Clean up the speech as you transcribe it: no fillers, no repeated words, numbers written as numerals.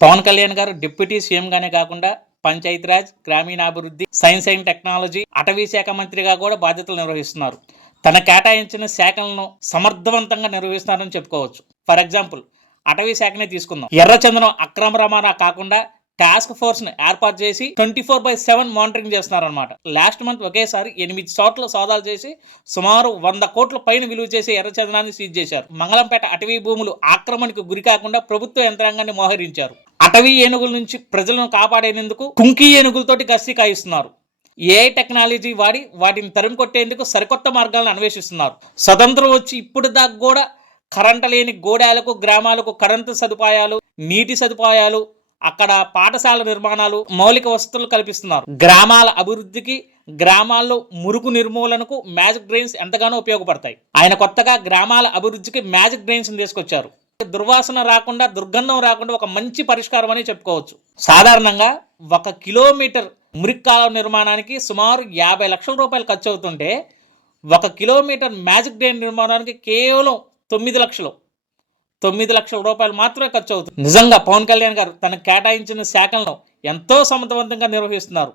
పవన్ కళ్యాణ్ గారు డిప్యూటీ సీఎంగానే కాకుండా పంచాయతీరాజ్, గ్రామీణాభివృద్ధి, సైన్స్ అండ్ టెక్నాలజీ, అటవీ శాఖ మంత్రిగా కూడా బాధ్యతలు నిర్వహిస్తున్నారు. తన కేటాయించిన శాఖలను సమర్థవంతంగా నిర్వహిస్తున్నారని చెప్పుకోవచ్చు. ఫర్ ఎగ్జాంపుల్, అటవీ శాఖనే తీసుకుందాం. ఎర్రచందనం అక్రమ రవాణా కాకుండా టాస్క్ ఫోర్స్ ని ఏర్పాటు చేసి 24/7 మానిటరింగ్ చేస్తున్నారన్నమాట. లాస్ట్ మంత్ ఒకేసారి 8 చోట్ల సోదాలు చేసి సుమారు 100 కోట్ల పైన విలువ చేసే ఎర్రచందనాన్ని సీజ్ చేశారు. మంగళంపేట అటవీ భూములు ఆక్రమణకు గురి కాకుండా ప్రభుత్వ యంత్రాంగాన్ని మోహరించారు. అటవీ ఏనుగుల నుంచి ప్రజలను కాపాడేందుకు కుంకి ఏనుగులతోటి గస్తీ కాయిస్తున్నారు. ఏఐ టెక్నాలజీ వాడి వాటిని తరిమి కొట్టేందుకు సరికొత్త మార్గాలను అన్వేషిస్తున్నారు. స్వతంత్రం వచ్చి ఇప్పుడు దాకా కూడా కరెంటు లేని గోడాలకు, గ్రామాలకు కరెంటు సదుపాయాలు, నీటి సదుపాయాలు, అక్కడ పాఠశాల నిర్మాణాలు, మౌలిక వసతులు కల్పిస్తున్నారు. గ్రామాల అభివృద్ధికి, గ్రామాల్లో మురుగు నిర్మూలనకు మ్యాజిక్ డ్రైన్స్ ఎంతగానో ఉపయోగపడతాయి. ఆయన కొత్తగా గ్రామాల అభివృద్ధికి మ్యాజిక్ డ్రైన్స్ తీసుకొచ్చారు. దుర్వాసన రాకుండా, దుర్గంధం రాకుండా ఒక మంచి పరిష్కారం అని చెప్పుకోవచ్చు. సాధారణంగా 1 కిలోమీటర్ మురికి కాలువ నిర్మాణానికి సుమారు 50 లక్షల రూపాయలు ఖర్చు అవుతుంటే 1 కిలోమీటర్ మ్యాజిక్ డ్రైన్ నిర్మాణానికి కేవలం 9 లక్షల రూపాయలు మాత్రమే ఖర్చు అవుతుంది. నిజంగా పవన్ కళ్యాణ్ గారు తనకు కేటాయించిన శాఖలను ఎంతో సమర్థవంతంగా నిర్వహిస్తున్నారు.